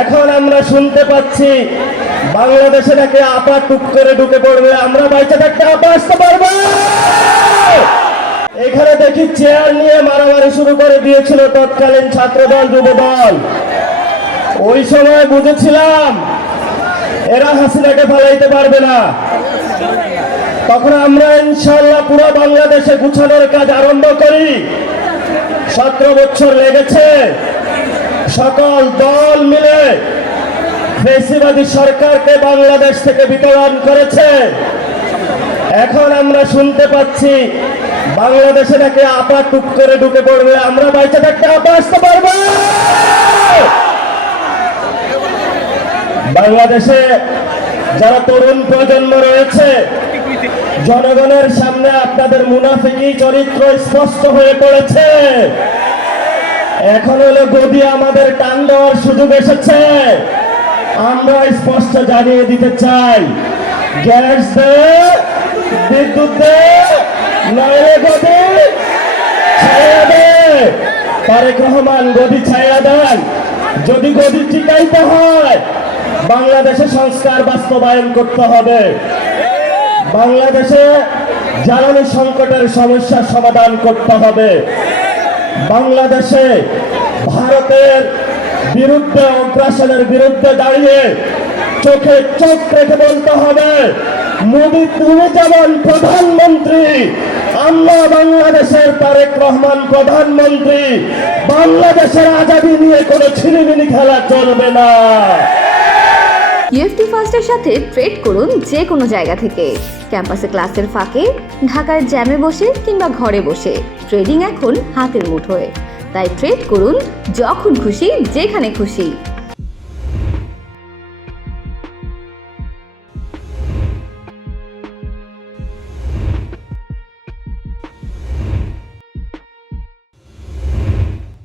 এখন আমরা শুনতে পাচ্ছি বাংলাদেশে নাকি আপা টুক করে ঢুকে পড়বে, আমরা বাইচে থাকতে আপা আসতে পারবো। এখানে দেখি চেয়ার নিয়ে মারামারি শুরু করে দিয়েছিল তৎকালীন ছাত্রদল যুবদল। ওই সময় বুঝেছিলাম এরা হাসিনাকে ফালাইতে পারবে না। তখন আমরা ইনশাআল্লাহ পুরো বাংলাদেশে গুছানোর কাজ আরম্ভ করি। 17 বছর লেগেছে, সকল দল মিলে ফ্যাসিবাদী সরকারকে বাংলাদেশ থেকে বিতাড়ন করেছে। এখন আমরা শুনতে পাচ্ছি বাংলাদেশে নাকি আপা টুক করে ঢুকে পড়বে, আমরা বাইচে থাকতে আপা আসতে পারবো। বাংলাদেশে যারা তরুণ প্রজন্ম রয়েছে, জনগণের সামনে আপনাদের মুনাফিকি চরিত্র স্পষ্ট হয়ে পড়েছে। এখন হলো গদি আমাদের টান দেওয়ার সুযোগ এসেছে। আমরা স্পষ্ট জানিয়ে দিতে চাই, গ্যাস দে, বিদ্যুৎ দে, নইলে গদি ছায়া দে। তারেক রহমান গদি ছায়া দেন। যদি গদি টিকাইতে হয় বাংলাদেশে সংস্কার বাস্তবায়ন করতে হবে। বাংলাদেশে জ্বালানি সংকটের সমস্যার সমাধান করতে হবে। বাংলাদেশে ভারতের বিরুদ্ধে, আগ্রাসনের বিরুদ্ধে দাঁড়িয়ে চোখে চোখ রেখে বলতে হবে, মোদী তুমি যেমন প্রধানমন্ত্রী, আমরা বাংলাদেশের তারেক রহমান প্রধানমন্ত্রী। বাংলাদেশের আজাদী নিয়ে কোনো ছিনিমিনি খেলা চলবে না। ইউএফটি ফার্স্টের সাথে ট্রেড করুন যে কোনো জায়গা থেকে, ক্যাম্পাসে ক্লাসের ফাঁকে, ঢাকার জ্যামে বসে কিংবা ঘরে বসে। ট্রেডিং এখন হাতের মুঠোয়, তাই ট্রেড করুন যখন খুশি, যেখানে খুশি।